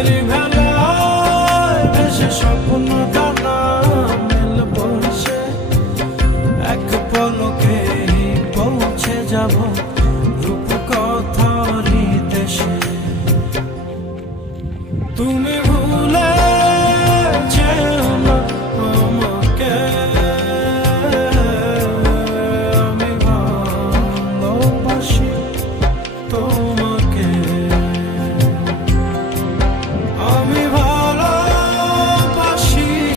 চাঁদের বেলায় ভেসে স্বপ্ন দানা মেলব সে, এক পলকে পৌঁছে যাব রূপকথারই দেশে। তুমি